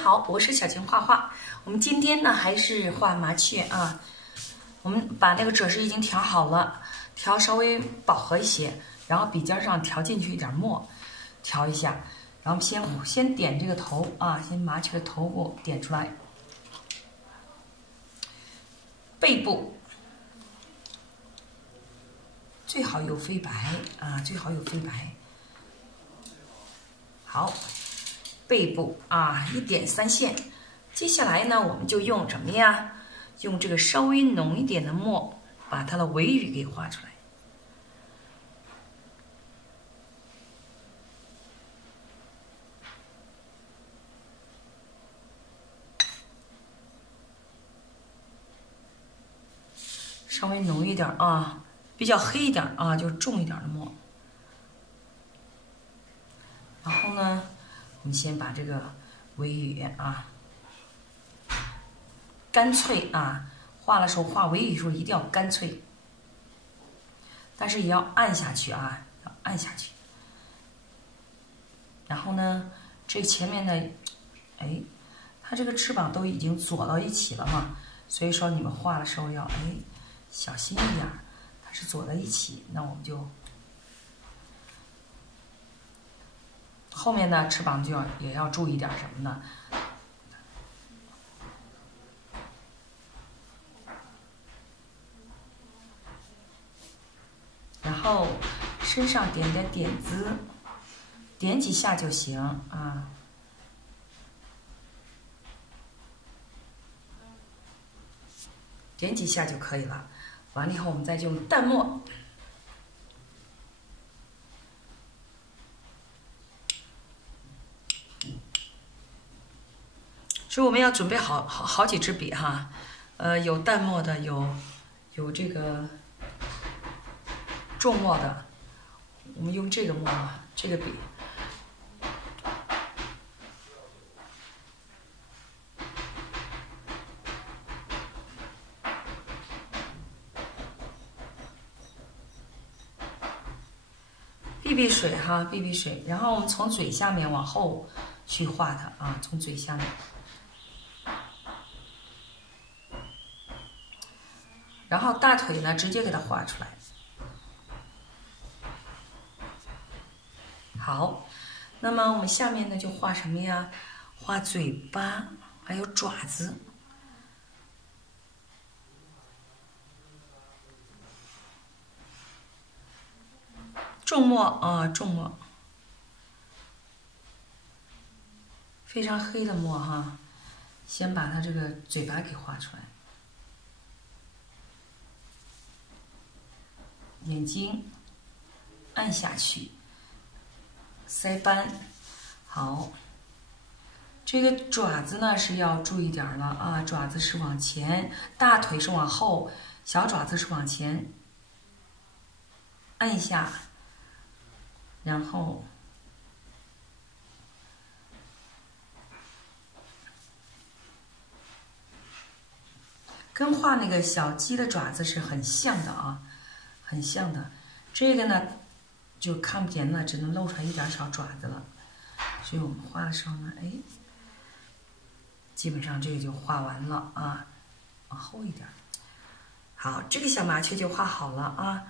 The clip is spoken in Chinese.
好，我是小晴画画。我们今天呢还是画麻雀啊。我们把那个褶饰已经调好了，调稍微饱和一些，然后笔尖上调进去一点墨，调一下。然后先点这个头啊，先麻雀的头部点出来，背部最好有飞白啊，最好有飞白。好。 背部啊，一点3线。接下来呢，我们就用什么呀？用这个稍微浓一点的墨，把它的尾羽给画出来。稍微浓一点啊，比较黑一点啊，就是重一点的墨。然后呢，我们先把这个尾羽啊。 干脆啊，画的时候画尾羽的时候一定要干脆，但是也要按下去啊，要按下去。然后呢，这前面的，哎，它这个翅膀都已经左到一起了嘛，所以说你们画的时候要小心一点，它是左到一起，那我们就后面的翅膀也要注意点什么呢？ 然后身上点点点子，点几下就行啊。点几下就可以了。完了以后，我们再用淡墨，所以我们要准备好几支笔哈，有淡墨的，有这个。 重墨的，我们用这个墨，这个笔。避避水哈，避避水。然后我们从嘴下面往后去画它啊，从嘴下面。然后大腿呢，直接给它画出来。 好，那么我们下面呢就画什么呀？画嘴巴，还有爪子。重墨啊，重墨，非常黑的墨哈。先把它这个嘴巴给画出来，眼睛按下去。 腮斑，好，这个爪子呢是要注意点了啊，爪子是往前，大腿是往后，小爪子是往前，按下，然后跟画那个小鸡的爪子是很像的啊，很像的，这个呢。 就看不见了，只能露出来一点小爪子了，所以我们画的时候呢，基本上这个就画完了啊，往后一点。好，这个小麻雀就画好了啊。